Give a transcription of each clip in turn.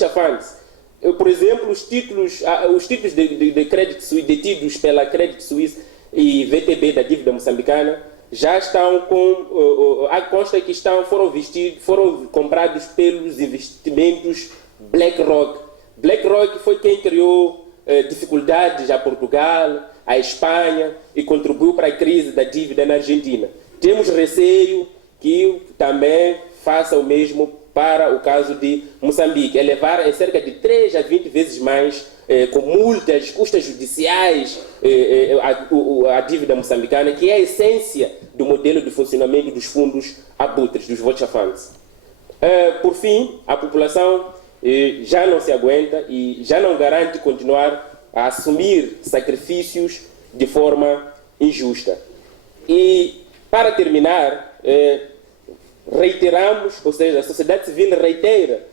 Voucher Funds. Por exemplo, os títulos de crédito suíço detidos pela Credit Suisse e VTB da dívida moçambicana já estão com a consta que foram comprados pelos investimentos BlackRock. BlackRock foi quem criou dificuldades a Portugal, a Espanha e contribuiu para a crise da dívida na Argentina. Temos receio que também faça o mesmo para o caso de Moçambique, elevar cerca de 3 a 20 vezes mais, com multas, custas judiciais, a dívida moçambicana, que é a essência do modelo de funcionamento dos fundos abutres, dos voucher funds. Por fim, a população já não se aguenta e já não garante continuar a assumir sacrifícios de forma injusta. E, para terminar, reiteramos, ou seja, a sociedade civil reitera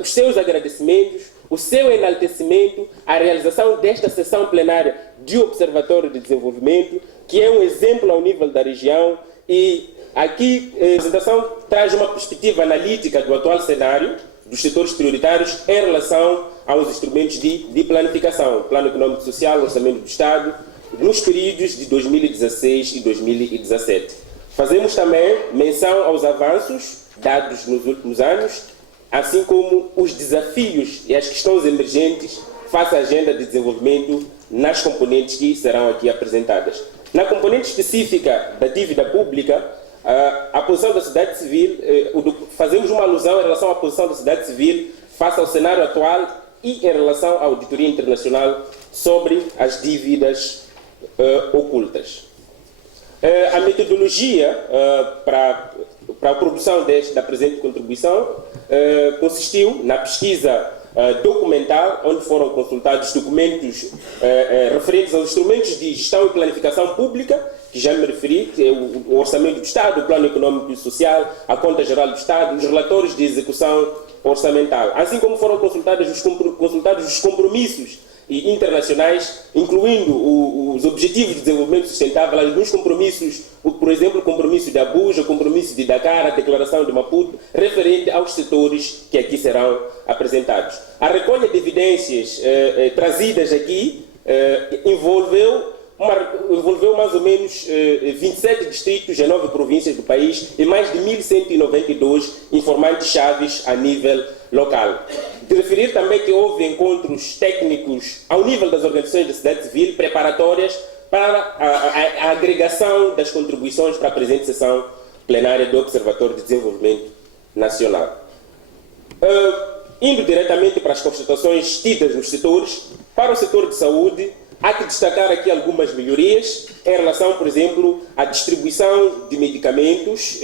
os seus agradecimentos, o seu enaltecimento à realização desta sessão plenária de Observatório de Desenvolvimento, que é um exemplo ao nível da região, e aqui a apresentação traz uma perspectiva analítica do atual cenário dos setores prioritários em relação aos instrumentos de planificação, Plano Econômico e Social, Orçamento do Estado, nos períodos de 2016 e 2017. Fazemos também menção aos avanços dados nos últimos anos, assim como os desafios e as questões emergentes face à agenda de desenvolvimento nas componentes que serão aqui apresentadas. Na componente específica da dívida pública, a posição da sociedade civil, fazemos uma alusão em relação à posição da sociedade civil face ao cenário atual e em relação à auditoria internacional sobre as dívidas ocultas. A metodologia para a produção da presente contribuição consistiu na pesquisa documental, onde foram consultados documentos referentes aos instrumentos de gestão e planificação pública, que já me referi, que é o Orçamento do Estado, o Plano Econômico e Social, a Conta Geral do Estado, os relatórios de execução orçamental, assim como foram consultados os compromissos internacionais, incluindo os Objetivos de Desenvolvimento Sustentável, alguns compromissos, por exemplo, o compromisso de Abuja, o compromisso de Dakar, a Declaração de Maputo, referente aos setores que aqui serão apresentados. A recolha de evidências trazidas aqui envolveu mais ou menos 27 distritos em 9 províncias do país e mais de 1.192 informantes chaves a nível local. De referir também que houve encontros técnicos ao nível das organizações da sociedade civil preparatórias para a agregação das contribuições para a presente sessão plenária do Observatório de Desenvolvimento Nacional. Indo diretamente para as constatações tidas nos setores, para o setor de saúde, há que destacar aqui algumas melhorias em relação, por exemplo, à distribuição de medicamentos,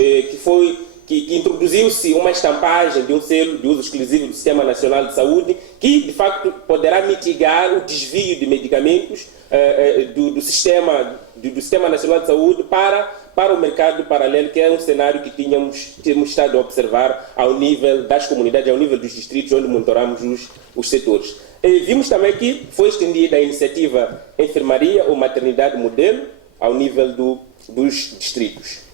que introduziu-se uma estampagem de um selo de uso exclusivo do Sistema Nacional de Saúde, que, de facto, poderá mitigar o desvio de medicamentos do Sistema Nacional de Saúde para o mercado paralelo, que é um cenário que temos estado a observar ao nível das comunidades, ao nível dos distritos, onde monitoramos os setores. Vimos também que foi estendida a iniciativa Enfermaria ou Maternidade Modelo ao nível dos distritos.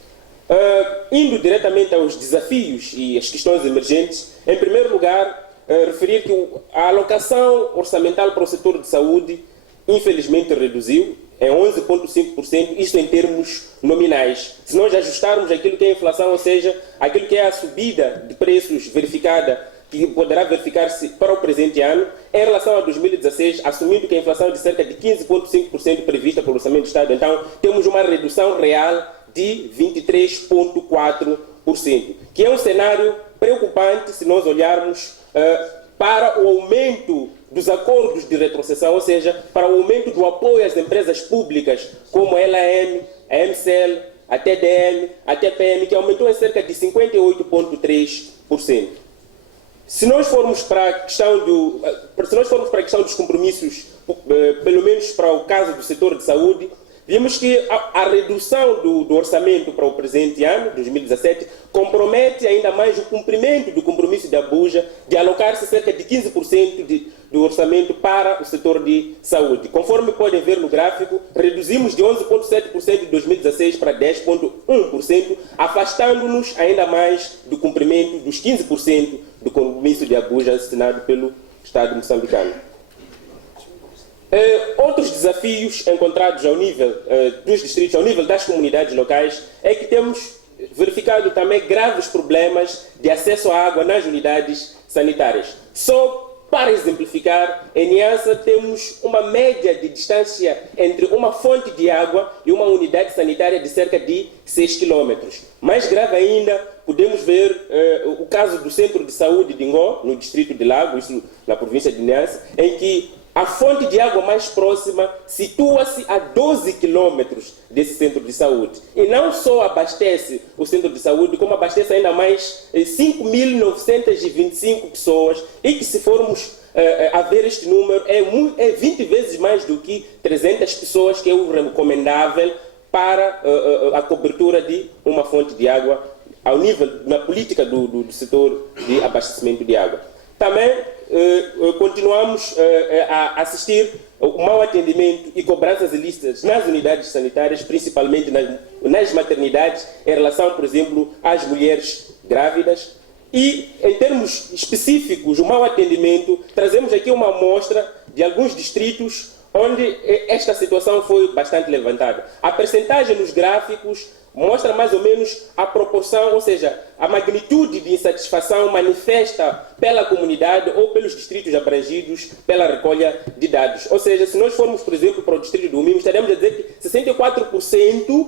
Indo diretamente aos desafios e às questões emergentes, em primeiro lugar, referir que a alocação orçamental para o setor de saúde infelizmente reduziu em 11,5%, isto em termos nominais. Se nós ajustarmos aquilo que é a inflação, ou seja, aquilo que é a subida de preços verificada, que poderá verificar-se para o presente ano, em relação a 2016, assumindo que a inflação é de cerca de 15,5% prevista pelo Orçamento do Estado, então temos uma redução real de 23,4%, que é um cenário preocupante se nós olharmos para o aumento dos acordos de retrocessão, ou seja, para o aumento do apoio às empresas públicas, como a LAM, a MCL, a TDM, a TPM, que aumentou em cerca de 58,3%. Se nós formos para a questão dos compromissos, pelo menos para o caso do setor de saúde, vimos que a redução do orçamento para o presente ano, 2017, compromete ainda mais o cumprimento do compromisso de Abuja de alocar-se cerca de 15% do orçamento para o setor de saúde. Conforme podem ver no gráfico, reduzimos de 11,7% de 2016 para 10,1%, afastando-nos ainda mais do cumprimento dos 15% do Compromisso de Abuja assinado pelo Estado moçambicano. Outros desafios encontrados ao nível dos distritos, ao nível das comunidades locais, é que temos verificado também graves problemas de acesso à água nas unidades sanitárias. Só para exemplificar, em Niassa temos uma média de distância entre uma fonte de água e uma unidade sanitária de cerca de 6 km. Mais grave ainda, podemos ver o caso do Centro de Saúde de Ngó, no distrito de Lago, isso na província de Niassa, em que a fonte de água mais próxima situa-se a 12 quilômetros desse centro de saúde. E não só abastece o centro de saúde, como abastece ainda mais 5.925 pessoas, e que, se formos a ver este número, é 20 vezes mais do que 300 pessoas, que é o recomendável para a cobertura de uma fonte de água ao nível, na política do setor de abastecimento de água. Também continuamos a assistir ao mau atendimento e cobranças ilícitas nas unidades sanitárias, principalmente nas maternidades, em relação, por exemplo, às mulheres grávidas. E, em termos específicos, o mau atendimento, trazemos aqui uma amostra de alguns distritos onde esta situação foi bastante levantada. A percentagem nos gráficos mostra mais ou menos a proporção, ou seja, a magnitude de insatisfação manifesta pela comunidade ou pelos distritos abrangidos pela recolha de dados. Ou seja, se nós formos, por exemplo, para o distrito do Umimo, estaremos a dizer que 64%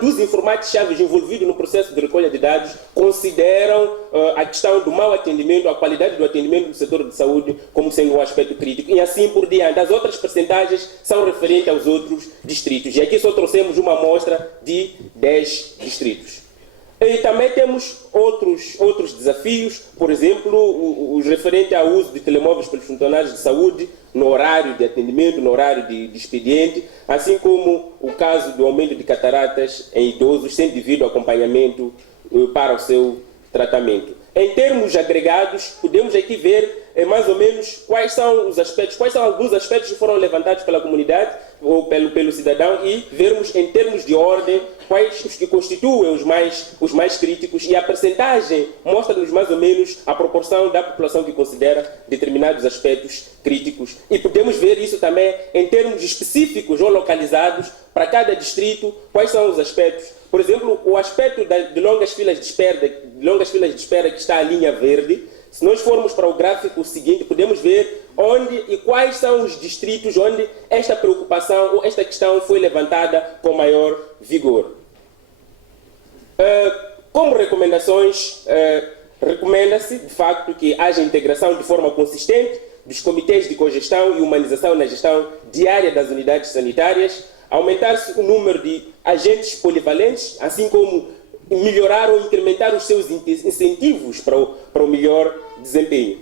dos informantes-chave envolvidos no processo de recolha de dados consideram a questão do mau atendimento, a qualidade do atendimento do setor de saúde como sendo um aspecto crítico. E assim por diante. As outras percentagens são referentes aos outros distritos. E aqui só trouxemos uma amostra de 10 distritos. E também temos outros desafios, por exemplo, os referentes ao uso de telemóveis pelos funcionários de saúde no horário de atendimento, no horário de expediente, assim como o caso do aumento de cataratas em idosos sem devido acompanhamento para o seu tratamento. Em termos agregados, podemos aqui ver mais ou menos quais são alguns aspectos que foram levantados pela comunidade ou pelo cidadão, e vermos em termos de ordem quais os que constituem os mais críticos, e a percentagem mostra-nos mais ou menos a proporção da população que considera determinados aspectos críticos. E podemos ver isso também em termos específicos ou localizados para cada distrito, quais são os aspectos. Por exemplo, o aspecto de longas filas de espera que está a linha verde. Se nós formos para o gráfico seguinte, podemos ver onde e quais são os distritos onde esta preocupação ou esta questão foi levantada com maior vigor. Como recomendações, recomenda-se, de facto, que haja integração de forma consistente dos comitês de cogestão e humanização na gestão diária das unidades sanitárias, aumentar-se o número de agentes polivalentes, assim como melhorar ou incrementar os seus incentivos para o melhor desempenho.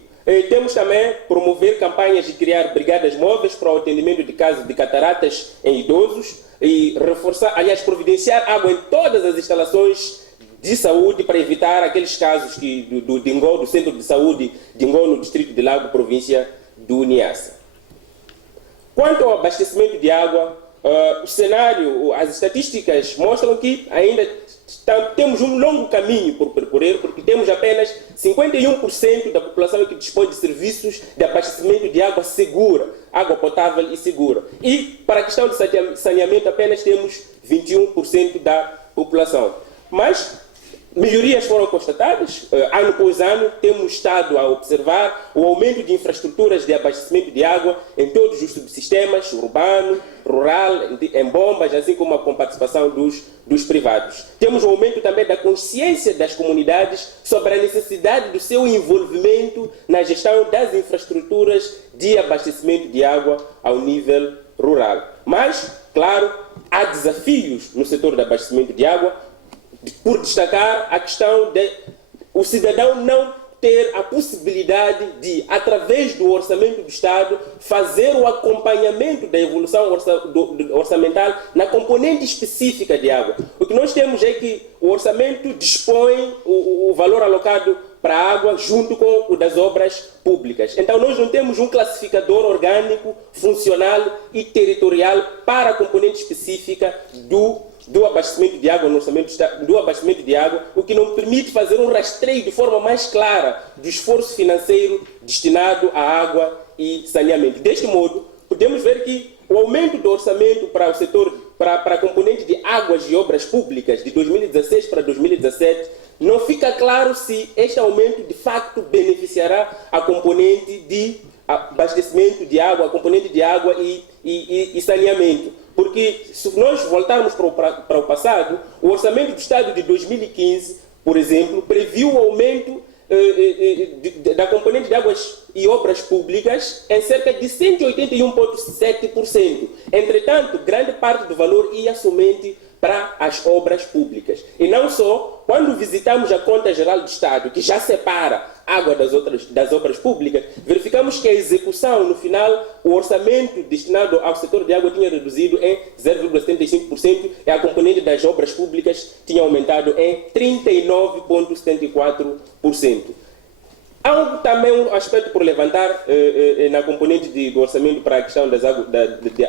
Temos também promover campanhas de criar brigadas móveis para o atendimento de casos de cataratas em idosos e reforçar, providenciar água em todas as instalações de saúde para evitar aqueles casos do Centro de Saúde de Ngó, no distrito de Lago, província do Niassa. Quanto ao abastecimento de água, o cenário, as estatísticas mostram que ainda temos um longo caminho por percorrer, porque temos apenas 51% da população que dispõe de serviços de abastecimento de água segura, água potável e segura. E para a questão de saneamento apenas temos 21% da população. Mas melhorias foram constatadas, ano após ano temos estado a observar o aumento de infraestruturas de abastecimento de água em todos os subsistemas, urbano, rural, em bombas, assim como com participação dos privados. Temos o aumento também da consciência das comunidades sobre a necessidade do seu envolvimento na gestão das infraestruturas de abastecimento de água ao nível rural. Mas, claro, há desafios no setor de abastecimento de água, por destacar a questão de o cidadão não ter a possibilidade de, através do orçamento do Estado, fazer o acompanhamento da evolução orçamental na componente específica de água. O que nós temos é que o orçamento dispõe o valor alocado para a água junto com o das obras públicas. Então nós não temos um classificador orgânico, funcional e territorial para a componente específica do abastecimento de água no orçamento do abastecimento de água, o que não permite fazer um rastreio de forma mais clara do esforço financeiro destinado à água e saneamento. Deste modo, podemos ver que o aumento do orçamento para o setor, para a componente de águas e obras públicas de 2016 para 2017, não fica claro se este aumento de facto beneficiará a componente de abastecimento de água, a componente de água e saneamento. Porque se nós voltarmos para o passado, o orçamento do Estado de 2015, por exemplo, previu o aumento da componente de águas e obras públicas em cerca de 181,7%. Entretanto, grande parte do valor ia somente para as obras públicas. E não só, quando visitamos a Conta Geral do Estado, que já separa água das obras públicas, verificamos que a execução, no final, o orçamento destinado ao setor de água tinha reduzido em 0,75% e a componente das obras públicas tinha aumentado em 39,74%. Há também um aspecto por levantar na componente do orçamento para a questão de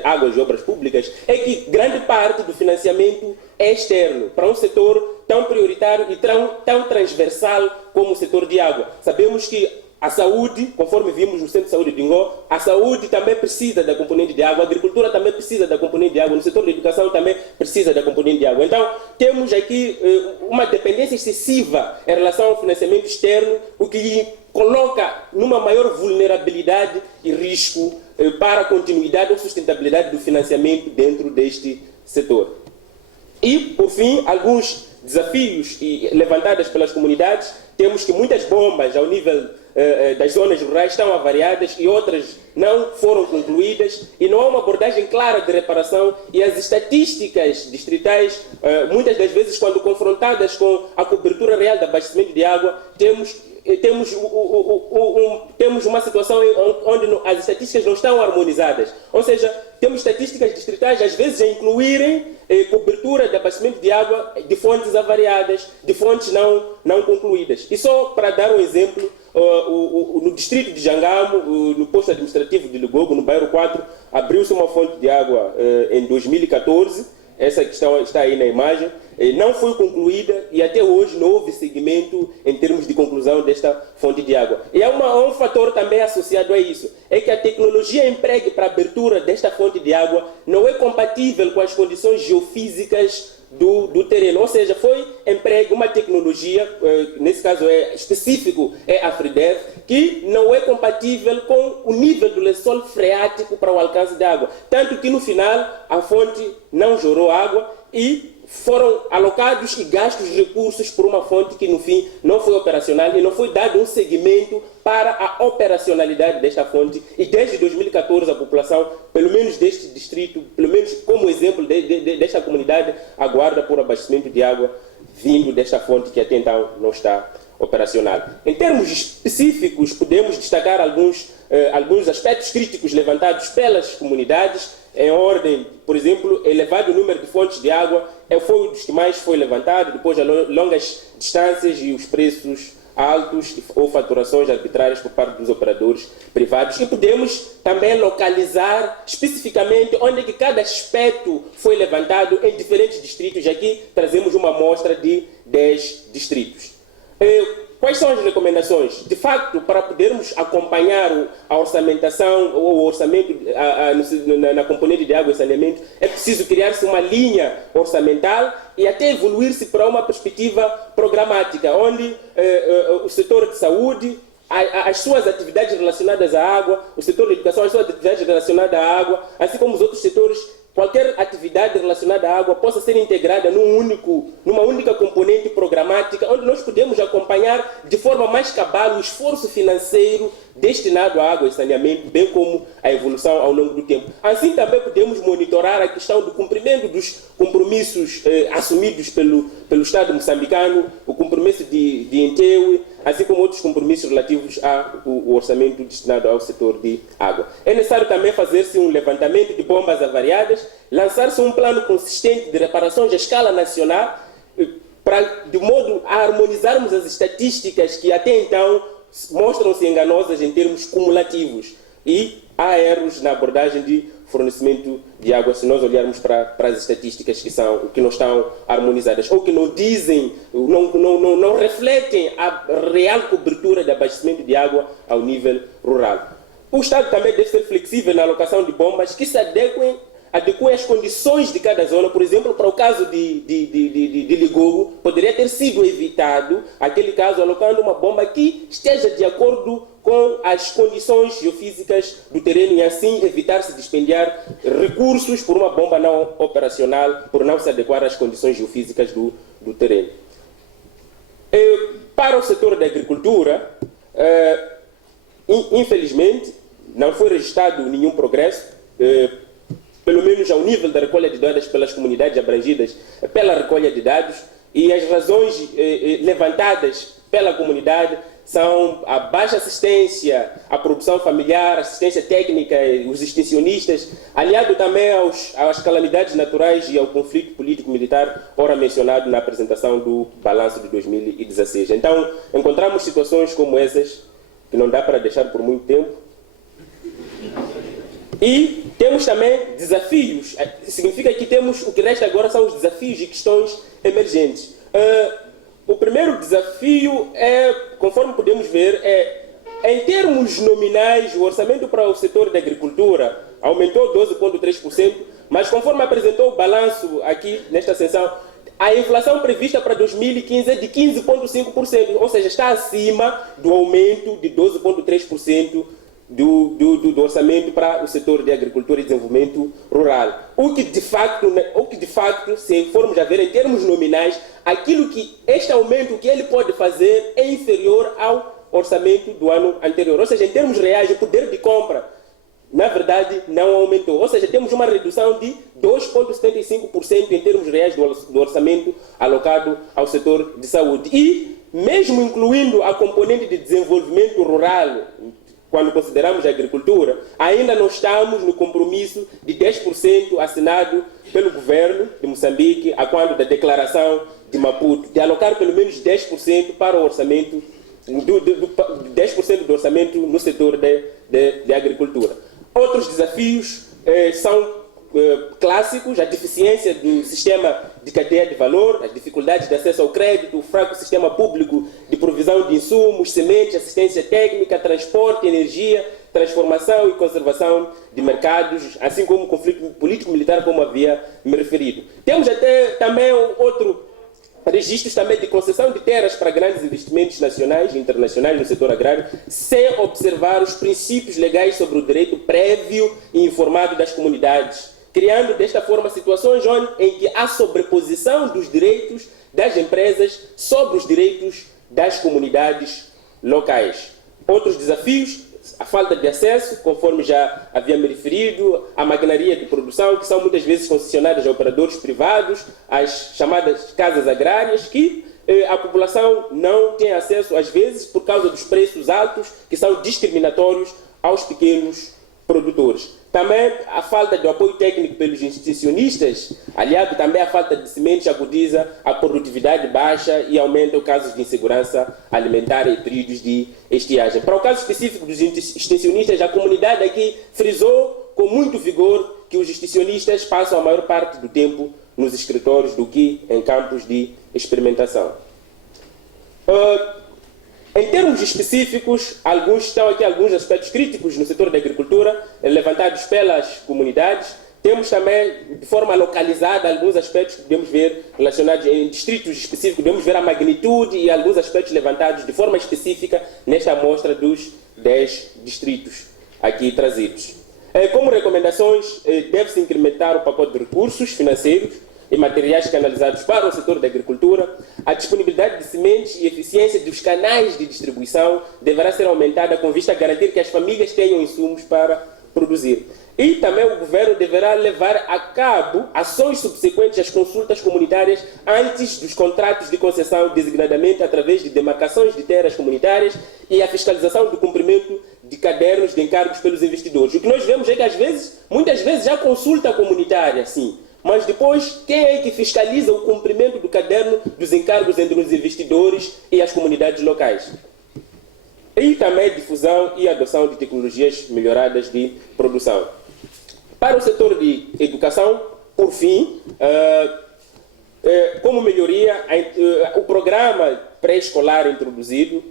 águas e obras públicas, é que grande parte do financiamento é externo, para um setor tão prioritário e tão transversal como o setor de água. Sabemos que a saúde, conforme vimos no Centro de Saúde de Ingó, a saúde também precisa da componente de água, a agricultura também precisa da componente de água, no setor da educação também precisa da componente de água. Então, temos aqui uma dependência excessiva em relação ao financiamento externo, o que coloca numa maior vulnerabilidade e risco para a continuidade ou sustentabilidade do financiamento dentro deste setor. E, por fim, alguns desafios levantados pelas comunidades. Temos que muitas bombas ao nível das zonas rurais estão avariadas e outras não foram concluídas e não há uma abordagem clara de reparação, e as estatísticas distritais, muitas das vezes, quando confrontadas com a cobertura real de abastecimento de água, temos uma situação onde as estatísticas não estão harmonizadas. Ou seja, temos estatísticas distritais, às vezes, a incluírem cobertura de abastecimento de água de fontes avariadas, de fontes não concluídas. E só para dar um exemplo, no distrito de Jangamo, no posto administrativo de Lugogo, no bairro 4, abriu-se uma fonte de água em 2014, essa que está aí na imagem, não foi concluída e até hoje não houve seguimento em termos de conclusão desta fonte de água. E há um fator também associado a isso, é que a tecnologia empregue para a abertura desta fonte de água não é compatível com as condições geofísicas do terreno, ou seja, foi emprego uma tecnologia, nesse caso é específico, é a FREDER, que não é compatível com o nível do lençol freático para o alcance da água. Tanto que no final a fonte não jorou água e foram alocados e gastos recursos por uma fonte que no fim não foi operacional e não foi dado um seguimento para a operacionalidade desta fonte. E desde 2014 a população, pelo menos deste distrito, pelo menos como exemplo desta comunidade, aguarda por abastecimento de água vindo desta fonte que até então não está operacional. Em termos específicos, podemos destacar alguns aspectos críticos levantados pelas comunidades, em ordem, por exemplo, elevado número de fontes de água foi um dos que mais foi levantado, depois de longas distâncias e os preços altos ou faturações arbitrárias por parte dos operadores privados. E podemos também localizar especificamente onde que cada aspecto foi levantado em diferentes distritos. Aqui trazemos uma amostra de 10 distritos. Quais são as recomendações? De facto, para podermos acompanhar a orçamentação ou o orçamento na componente de água e saneamento, é preciso criar-se uma linha orçamental e até evoluir-se para uma perspectiva programática, onde o setor de saúde, as suas atividades relacionadas à água, o setor de educação, as suas atividades relacionadas à água, assim como os outros setores, qualquer atividade relacionada à água possa ser integrada numa única componente programática, onde nós podemos acompanhar de forma mais cabal o esforço financeiro destinado à água e saneamento, bem como a evolução ao longo do tempo. Assim também podemos monitorar a questão do cumprimento dos compromissos assumidos pelo Estado moçambicano, o compromisso de Enteue, assim como outros compromissos relativos ao orçamento destinado ao setor de água. É necessário também fazer-se um levantamento de bombas avariadas, lançar-se um plano consistente de reparações à escala nacional, de modo a harmonizarmos as estatísticas que até então mostram-se enganosas em termos cumulativos. E há erros na abordagem de fornecimento de água, se nós olharmos para as estatísticas que não estão harmonizadas, ou que não dizem, não refletem a real cobertura de abastecimento de água ao nível rural. O Estado também deve ser flexível na alocação de bombas que se adequem às condições de cada zona. Por exemplo, para o caso de Ligogo, poderia ter sido evitado aquele caso alocando uma bomba que esteja de acordo com as condições geofísicas do terreno e assim evitar-se dispendiar recursos por uma bomba não operacional, por não se adequar às condições geofísicas do terreno. Para o setor da agricultura, infelizmente, não foi registrado nenhum progresso, pelo menos ao nível da recolha de dados pelas comunidades abrangidas pela recolha de dados, e as razões levantadas pela comunidade são a baixa assistência à produção familiar, assistência técnica, os extensionistas, aliado também às calamidades naturais e ao conflito político-militar, ora mencionado na apresentação do balanço de 2016. Então, encontramos situações como essas, que não dá para deixar por muito tempo. E temos também desafios, significa que temos, o que resta agora são os desafios e questões emergentes. O primeiro desafio é, conforme podemos ver, em termos nominais, o orçamento para o setor da agricultura aumentou 12,3%, mas conforme apresentou o balanço aqui nesta sessão, a inflação prevista para 2015 é de 15,5%, ou seja, está acima do aumento de 12,3% do orçamento para o setor de agricultura e desenvolvimento rural. O que de facto, se formos a ver em termos nominais, aquilo que este aumento que ele pode fazer é inferior ao orçamento do ano anterior. Ou seja, em termos reais, o poder de compra, na verdade, não aumentou. Ou seja, temos uma redução de 2,75% em termos reais do orçamento alocado ao setor de saúde. E, mesmo incluindo a componente de desenvolvimento rural, quando consideramos a agricultura, ainda não estamos no compromisso de 10% assinado pelo governo de Moçambique, a quando da declaração de Maputo, de alocar pelo menos 10% para o orçamento, 10% do orçamento no setor de agricultura. Outros desafios são clássicos, a deficiência do sistema de cadeia de valor, as dificuldades de acesso ao crédito, o fraco sistema público de provisão de insumos, sementes, assistência técnica, transporte, energia, transformação e conservação de mercados, assim como o conflito político-militar, como havia me referido. Temos até também outro registros também de concessão de terras para grandes investimentos nacionais e internacionais no setor agrário, sem observar os princípios legais sobre o direito prévio e informado das comunidades, criando desta forma situações em que há sobreposição dos direitos das empresas sobre os direitos das comunidades locais. Outros desafios, a falta de acesso, conforme já havia me referido, à maquinaria de produção, que são muitas vezes concessionadas a operadores privados, às chamadas casas agrárias, que a população não tem acesso, às vezes, por causa dos preços altos, que são discriminatórios aos pequenos produtores. Também a falta de apoio técnico pelos extensionistas, aliado também à falta de sementes, agudiza a produtividade baixa e aumenta os casos de insegurança alimentar e períodos de estiagem. Para o caso específico dos extensionistas, a comunidade aqui frisou com muito vigor que os extensionistas passam a maior parte do tempo nos escritórios do que em campos de experimentação. Em termos específicos, estão aqui alguns aspectos críticos no setor da agricultura, levantados pelas comunidades. Temos também, de forma localizada, alguns aspectos que podemos ver relacionados em distritos específicos, podemos ver a magnitude e alguns aspectos levantados de forma específica nesta amostra dos 10 distritos aqui trazidos. Como recomendações, deve-se incrementar o pacote de recursos financeiros e materiais canalizados para o setor da agricultura. A disponibilidade de sementes e eficiência dos canais de distribuição deverá ser aumentada com vista a garantir que as famílias tenham insumos para produzir. E também o governo deverá levar a cabo ações subsequentes às consultas comunitárias antes dos contratos de concessão, designadamente através de demarcações de terras comunitárias e a fiscalização do cumprimento de cadernos de encargos pelos investidores. O que nós vemos é que muitas vezes há consulta comunitária, sim, mas depois, quem é que fiscaliza o cumprimento do caderno dos encargos entre os investidores e as comunidades locais? e também difusão e adoção de tecnologias melhoradas de produção. Para o setor de educação, por fim, como melhoria, o programa pré-escolar introduzido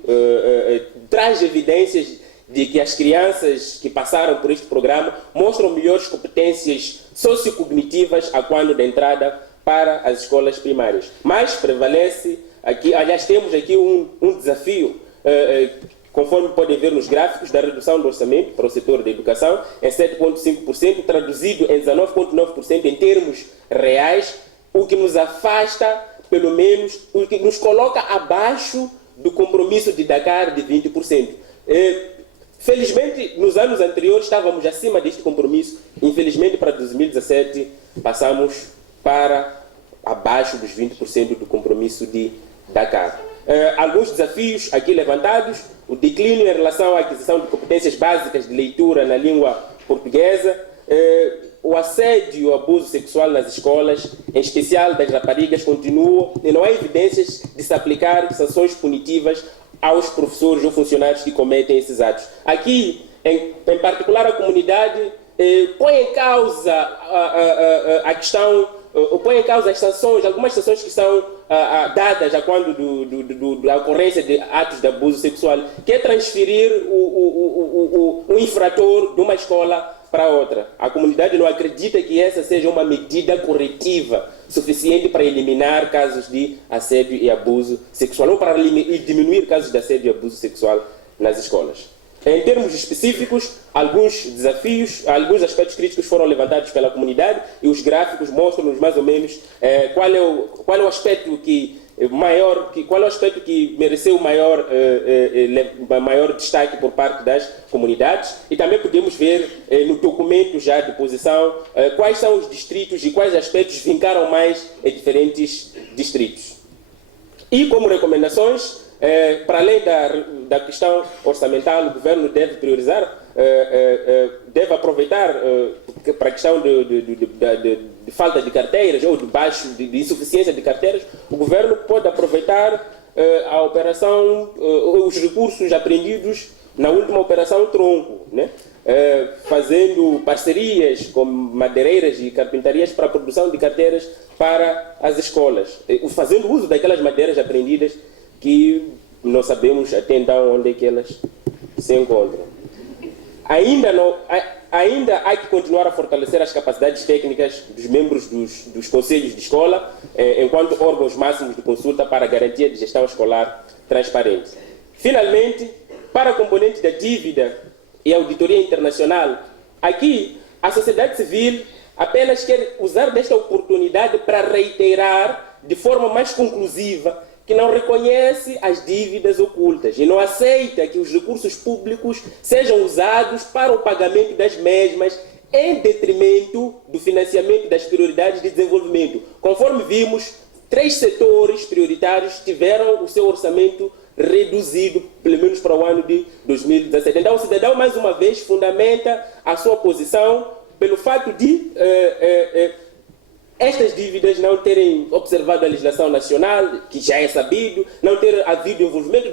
traz evidências de que as crianças que passaram por este programa mostram melhores competências sociocognitivas a quando da entrada para as escolas primárias. Mas prevalece aqui, aliás, temos aqui um desafio, conforme podem ver nos gráficos, da redução do orçamento para o setor da educação em 7,5%, traduzido em 19,9% em termos reais, o que nos afasta, pelo menos, o que nos coloca abaixo do compromisso de Dakar de 20%. Felizmente, nos anos anteriores estávamos acima deste compromisso. Infelizmente, para 2017, passamos para abaixo dos 20% do compromisso de Dakar. Alguns desafios aqui levantados: o declínio em relação à aquisição de competências básicas de leitura na língua portuguesa, o assédio e o abuso sexual nas escolas, em especial das raparigas, continuam e não há evidências de se aplicar sanções punitivas aos professores ou funcionários que cometem esses atos. Aqui, em particular, a comunidade põe em causa a questão, põe em causa as sanções, algumas sanções que são dadas a quando da ocorrência de atos de abuso sexual, que é transferir o infrator de uma escola para outra. A comunidade não acredita que essa seja uma medida corretiva suficiente para eliminar casos de assédio e abuso sexual, ou para diminuir casos de assédio e abuso sexual nas escolas. Em termos específicos, alguns desafios, alguns aspectos críticos foram levantados pela comunidade e os gráficos mostram-nos mais ou menos qual é o aspecto que mereceu maior destaque por parte das comunidades, e também podemos ver no documento já de posição quais são os distritos e quais aspectos vincaram mais em diferentes distritos. E como recomendações, para além da questão orçamental, o governo deve priorizar, deve aproveitar para a questão de falta de carteiras ou de insuficiência de carteiras. O governo pode aproveitar a operação, os recursos apreendidos na última operação Tronco, né? Fazendo parcerias com madeireiras e carpintarias para a produção de carteiras para as escolas, fazendo uso daquelas madeiras apreendidas que não sabemos até então onde é que elas se encontram. Ainda há que continuar a fortalecer as capacidades técnicas dos membros dos conselhos de escola, enquanto órgãos máximos de consulta para a garantia de gestão escolar transparente. Finalmente, para a componente da dívida e auditoria internacional, aqui a sociedade civil apenas quer usar desta oportunidade para reiterar de forma mais conclusiva que não reconhece as dívidas ocultas e não aceita que os recursos públicos sejam usados para o pagamento das mesmas em detrimento do financiamento das prioridades de desenvolvimento. Conforme vimos, 3 setores prioritários tiveram o seu orçamento reduzido, pelo menos para o ano de 2017. Então, o cidadão, mais uma vez, fundamenta a sua posição pelo fato de estas dívidas não terem observado a legislação nacional, que já é sabido, não ter havido envolvimento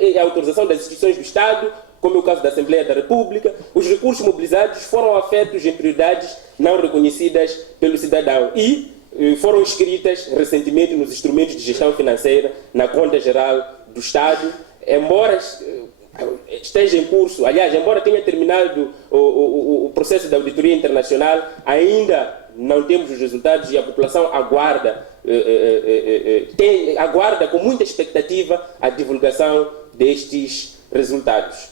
e autorização das instituições do Estado, como é o caso da Assembleia da República. Os recursos mobilizados foram afetos em prioridades não reconhecidas pelo cidadão e foram inscritas recentemente nos instrumentos de gestão financeira na Conta Geral do Estado, embora esteja em curso, aliás, embora tenha terminado o processo de auditoria internacional, ainda não temos os resultados e a população aguarda com muita expectativa a divulgação destes resultados.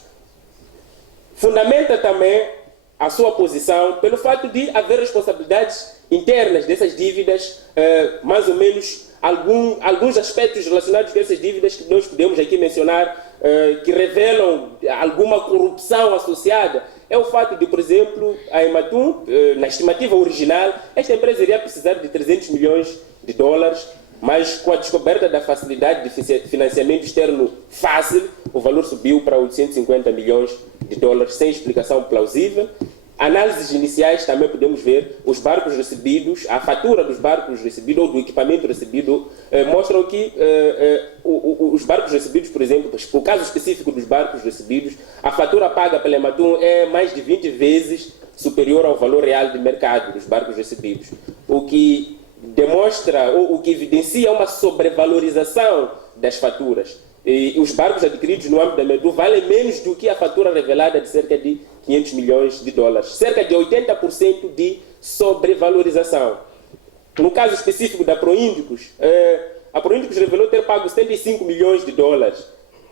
Fundamenta também a sua posição pelo fato de haver responsabilidades internas dessas dívidas, mais ou menos alguns aspectos relacionados com essas dívidas que nós podemos aqui mencionar, que revelam alguma corrupção associada. É o fato de, por exemplo, a Ematum, na estimativa original, esta empresa iria precisar de 300 milhões de dólares, mas com a descoberta da facilidade de financiamento externo fácil, o valor subiu para 850 milhões de dólares, sem explicação plausível. análises iniciais também podemos ver os barcos recebidos, a fatura dos barcos recebidos ou do equipamento recebido mostram que os barcos recebidos, por exemplo, o caso específico dos barcos recebidos, a fatura paga pela Ematum é mais de 20 vezes superior ao valor real de mercado dos barcos recebidos, o que demonstra ou o que evidencia uma sobrevalorização das faturas. E os barcos adquiridos no âmbito da Ematum valem menos do que a fatura revelada de cerca de 500 milhões de dólares, cerca de 80% de sobrevalorização. No caso específico da Proíndicos, a Proíndicos revelou ter pago 75 milhões de dólares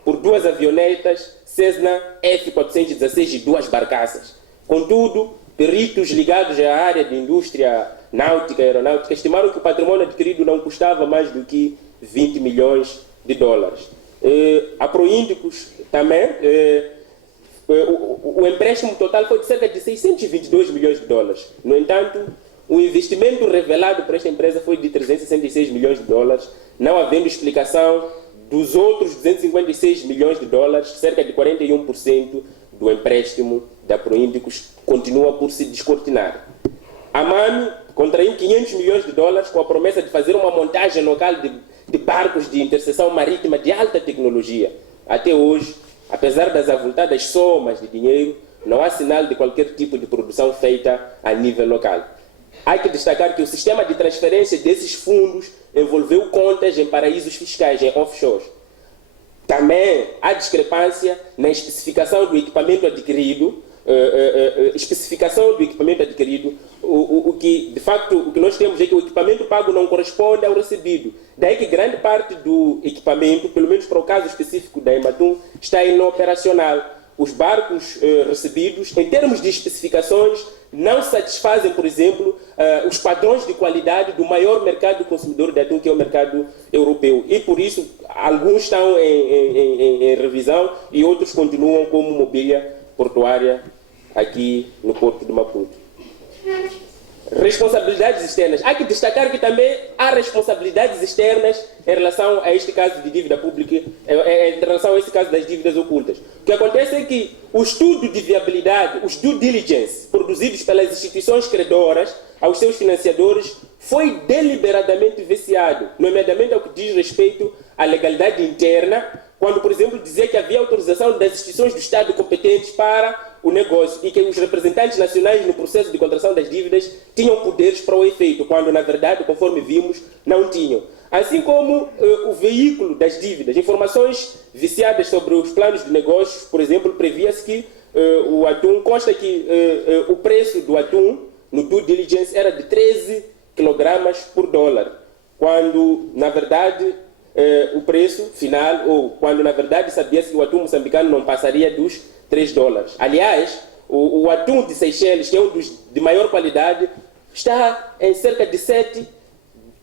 por 2 avionetas Cessna F416 e 2 barcaças. Contudo, peritos ligados à área de indústria náutica e aeronáutica estimaram que o patrimônio adquirido não custava mais do que 20 milhões de dólares. A Proíndicos também, o empréstimo total foi de cerca de 622 milhões de dólares. No entanto, o investimento revelado por esta empresa foi de 366 milhões de dólares, não havendo explicação dos outros 256 milhões de dólares, cerca de 41% do empréstimo da Proíndicos continua por se descortinar. A MAMI contraiu 500 milhões de dólares com a promessa de fazer uma montagem local de barcos de interseção marítima de alta tecnologia. Até hoje, apesar das avultadas somas de dinheiro, não há sinal de qualquer tipo de produção feita a nível local. Há que destacar que o sistema de transferência desses fundos envolveu contas em paraísos fiscais, em offshores. Também há discrepância na especificação do equipamento adquirido, o que de facto o que nós temos é que o equipamento pago não corresponde ao recebido. Daí que grande parte do equipamento, pelo menos para o caso específico da Ematum, está inoperacional. Os barcos recebidos, em termos de especificações, não satisfazem, por exemplo, os padrões de qualidade do maior mercado consumidor de atum, que é o mercado europeu. E por isso, alguns estão em revisão e outros continuam como mobília portuária aqui no Porto de Maputo. Responsabilidades externas. Há que destacar que também há responsabilidades externas em relação a este caso de dívida pública, em relação a este caso das dívidas ocultas. O que acontece é que o estudo de viabilidade, os due diligence, produzidos pelas instituições credoras aos seus financiadores, foi deliberadamente viciado, nomeadamente ao que diz respeito à legalidade interna, quando, por exemplo, dizia que havia autorização das instituições do Estado competentes para o negócio e que os representantes nacionais no processo de contração das dívidas tinham poderes para o efeito, quando na verdade, conforme vimos, não tinham. Assim como o veículo das dívidas, informações viciadas sobre os planos de negócios, por exemplo, previa-se que o atum, consta que o preço do atum no due diligence era de 13 kg por dólar, quando na verdade o preço final, ou quando na verdade sabia-se que o atum moçambicano não passaria dos 3 dólares. Aliás, o atum de Seychelles, que é um dos de maior qualidade, está em cerca de 7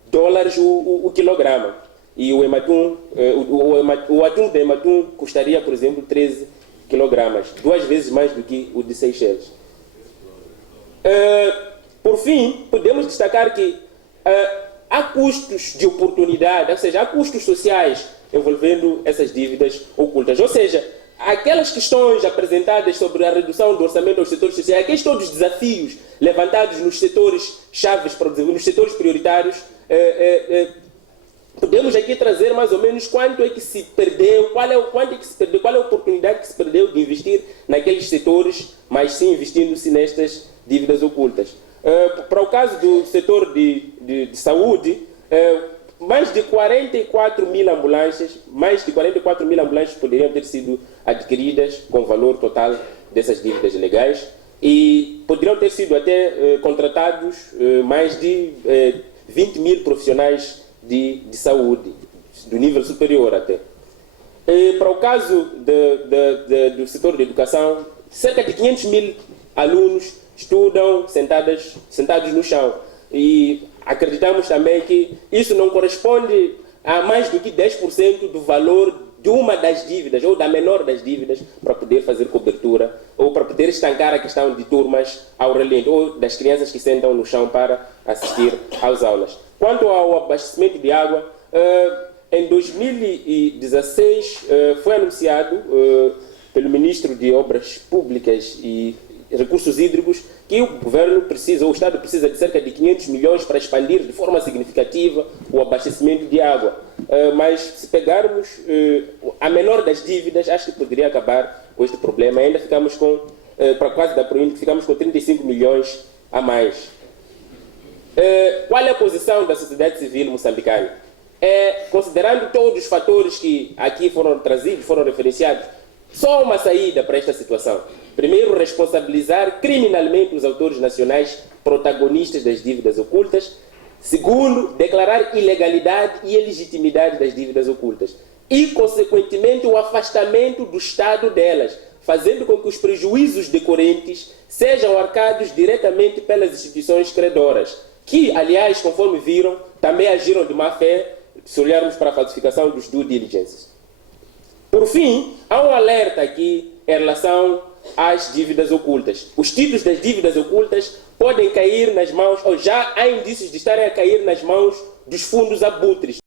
dólares o quilograma. E o Ematum, o atum de Ematum custaria, por exemplo, 13 quilogramas, 2 vezes mais do que o de Seychelles. Por fim, podemos destacar que há custos de oportunidade, ou seja, há custos sociais envolvendo essas dívidas ocultas. Ou seja, aquelas questões apresentadas sobre a redução do orçamento aos setores sociais, aqueles todos os desafios levantados nos setores chaves para o desenvolvimento, nos setores prioritários, podemos aqui trazer mais ou menos quanto é que se perdeu, qual é a oportunidade que se perdeu de investir naqueles setores, mas sim investindo-se nestas dívidas ocultas. Para o caso do setor de saúde, mais de 44 mil ambulâncias poderiam ter sido adquiridas com o valor total dessas dívidas legais e poderiam ter sido até contratados mais de 20 mil profissionais de saúde, do nível superior até. Para o caso do setor de educação, cerca de 500 mil alunos estudam sentados no chão. E acreditamos também que isso não corresponde a mais do que 10% do valor de uma das dívidas, ou da menor das dívidas, para poder fazer cobertura, ou para poder estancar a questão de turmas ao relento, ou das crianças que sentam no chão para assistir às aulas. Quanto ao abastecimento de água, em 2016 foi anunciado pelo Ministro de Obras Públicas e recursos hídricos, que o governo precisa, ou o Estado precisa de cerca de 500 milhões para expandir de forma significativa o abastecimento de água. Mas se pegarmos a menor das dívidas, acho que poderia acabar com este problema. Ainda ficamos com, para quase dar para o índice, ficamos com 35 milhões a mais. Qual é a posição da sociedade civil moçambicana? Considerando todos os fatores que aqui foram trazidos, foram referenciados, só uma saída para esta situação. Primeiro, responsabilizar criminalmente os autores nacionais protagonistas das dívidas ocultas. Segundo, declarar ilegalidade e ilegitimidade das dívidas ocultas. E, consequentemente, o afastamento do Estado delas, fazendo com que os prejuízos decorrentes sejam arcados diretamente pelas instituições credoras, que, aliás, conforme viram, também agiram de má fé, se olharmos para a falsificação dos due diligences. Por fim, há um alerta aqui em relação às dívidas ocultas. Os títulos das dívidas ocultas podem cair nas mãos, ou já há indícios de estarem a cair nas mãos dos fundos abutres.